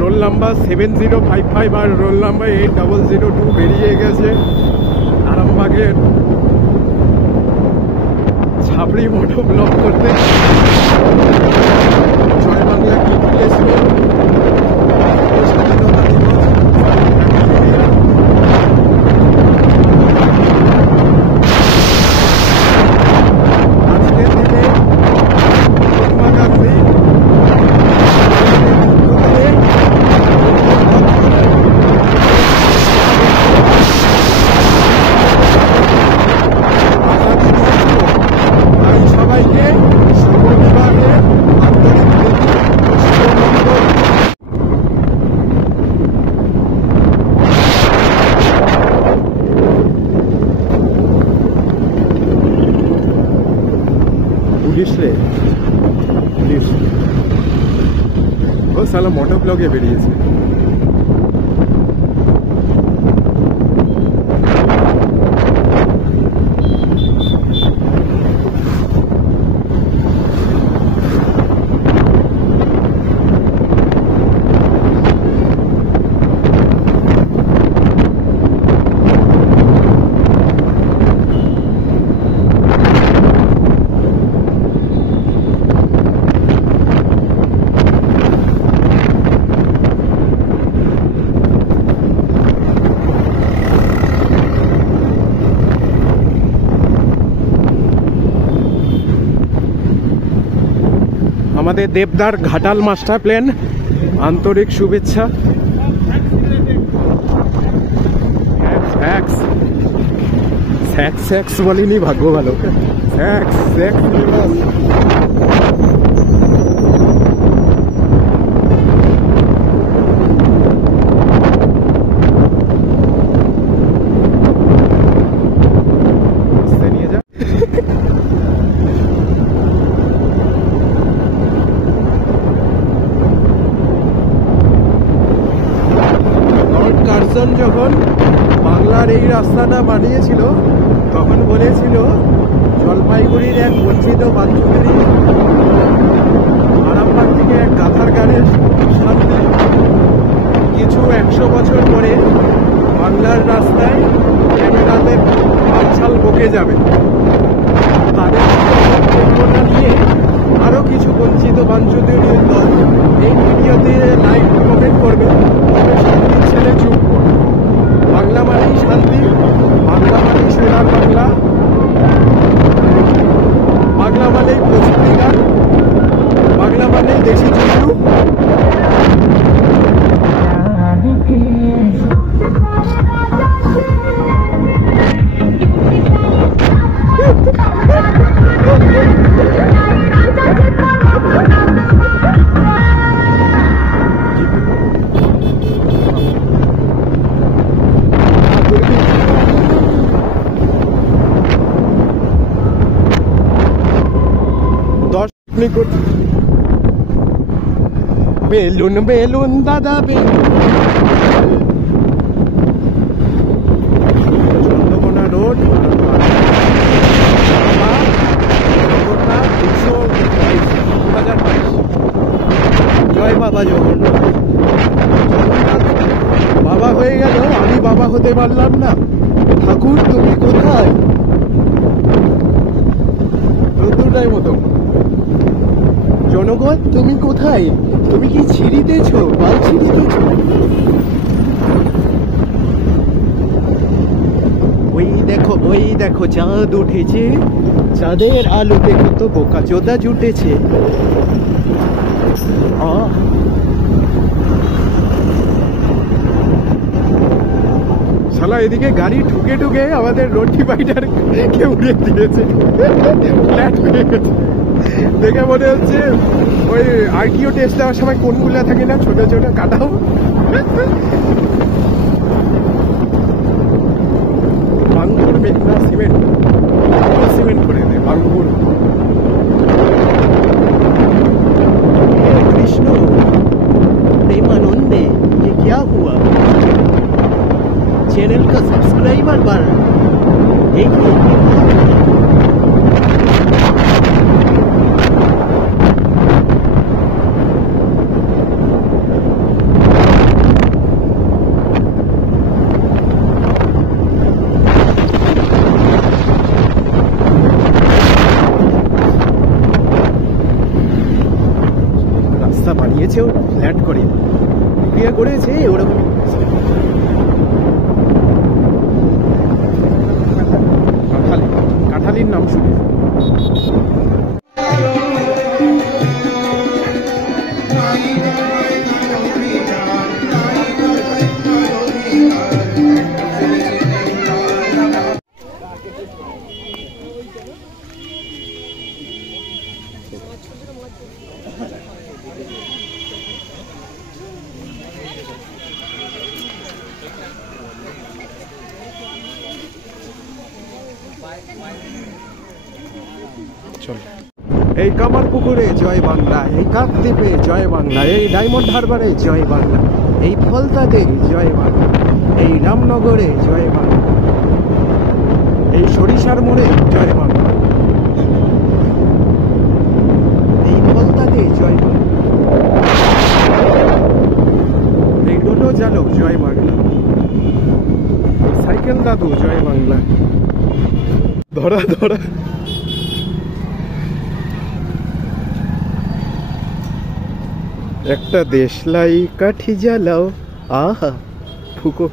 Roll number 7055 और roll number 8002 বেরিয়ে গেছে আরামবাগের ছাপড়ি মোটো ব্লক করতে। জয় বাংলা কি প্লেস স্বাধীনতা দিবস আজকের দিনে মহাত্মা গান্ধী পুলিশ ও সালা মোটো ব্লগে বেরিয়েছে। আমাদের দেবদার ঘাটাল মাস্টার প্ল্যান আন্তরিক শুভেচ্ছা। স্যাক্স বলিনি, ভাগ্য ভালো। স্যাক্স যখন বাংলার এই রাস্তাটা বানিয়েছিল তখন বলেছিল জলপাইগুড়ির এক বঞ্চিত বাঞ্চুদেরই আরামবাগ থেকে এক গাথার গানের সামনে কিছু 100 বছর পরে বাংলার রাস্তায় ক্যামেরাতে পাঁচাল বকে যাবে। তাদের প্রেরণা নিয়ে আরো কিছু বঞ্চিত বাঞ্চুদেরই দল এই ভিডিওতে লাইক কমেন্ট করবে, শান্তির ছেলে চুপ কর। বাংলা মানেই শান্তি, বাংলা মানেই সোনার বাংলা, বাংলা মানেই প্রযুক্তি গান, বাংলা মানেই দেশি চিত্র। বেলুন বেলুন দাদা বেলুন, চন্দ্রকোনা রোড, জয় বাবা জগন্নাথ। বাবা হয়ে গেল, আমি বাবা হতে পারলাম না। ঠাকুর তুমি কোথায়? রোদ্দুরটাই মতো। জনগণ তুমি কোথায়? তুমি কি ছিঁড়িতেছ? বাল ছিঁড়িতেছ? ওই দেখো চাঁদ উঠেছে, চাঁদের আলোতে কত বোকা চোদা জুটেছে। শালা এদিকে গাড়ি ঠুকে ঠুকে আমাদের রোডি বাইটার কে উড়ে দিয়েছে, ফ্ল্যাট হয়ে গেছে। দেখে মনে হচ্ছে ওই আরটিও টেস্ট দেওয়ার সময় কোনগুলো থাকে না ছোট ছোট কাটাও। चैनल का सब्सक्राइबर बढ़ रहा है। রাস্তা বানিয়েছে ও ফ্ল্যাট করে ক্রিয়া করেছে ওরকম কাঁঠালির নাম শুনে এই কামারপুকুরে জয় বাংলা, এই কাকদ্বীপে জয় বাংলা, এই ডায়মন্ড হারবারে জয় বাংলা, এই ফলতাতে জয় বাংলা, এই রামনগরে জয় বাংলা, এই সরিষার মোড়ে জয় বাংলা, এই ফলতাতে জয় বাংলা, এই টোটো চালক জয় বাংলা, সাইকেল দাদু জয় বাংলা। ধরা ধরা একটা দেশলাই কাঠি জ্বালাও, আহা ফুকো।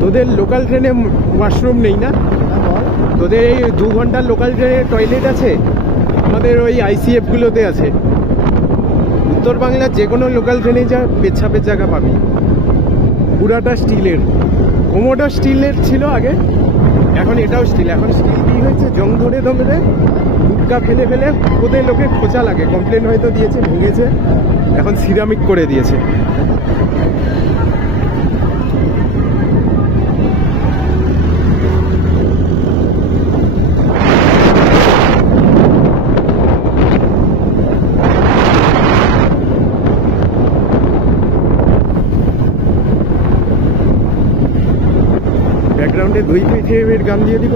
তোদের লোকাল ট্রেনে ওয়াশরুম নেই না? তোদের এই 2 ঘন্টার লোকাল ট্রেনে টয়লেট আছে? আমাদের ওই আইসিএফ গুলোতে আছে। উত্তর বাংলার যে কোনো লোকাল ট্রেনে যা পেছাপের জায়গা পাবি। পুরাটা স্টিলের, কোমোডো স্টিলের ছিল আগে, এখন এটাও স্টিল। এখন স্টিল কি হয়েছে, জং ধরে ধরে গুটকা ফেলে ফেলে ওদের লোকে খোঁচা লাগে, কমপ্লেন হয়তো দিয়েছে, ভেঙেছে, এখন সিরামিক করে দিয়েছে। ব্যাকগ্রাউন্ডে দুই পিঠের গান দিয়ে দিব।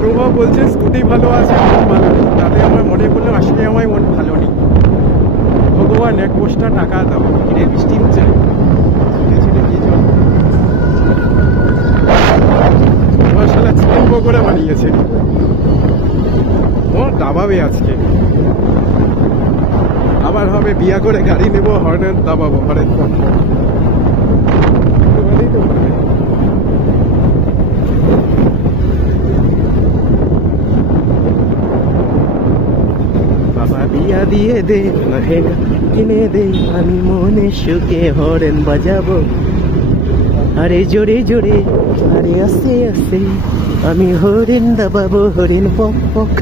প্রভা বলছে স্কুটি ভালো আছে, মন ভালো নেই। তাতে আমার মনে করলে আসলে আমার মন ভালো নেই। ভগবান এক বস্তা টাকা দাও। রে বৃষ্টি হচ্ছে, মশলা চিকেন পকোড়া বানিয়েছে, ও দাবাবে আজকে। আবার হবে বিয়া করে গাড়ি নেবো, হর্নের দাবাবো, হরেন পর। বাবা বিয়া দিয়ে দে, মহেনা কিনে দে, আমি মনে সুখে হরেন বাজাবো। আরে জোরে জোরে, আরে আস্তে আস্তে, আমি হরেন দাবাবো, হরেন পক পক।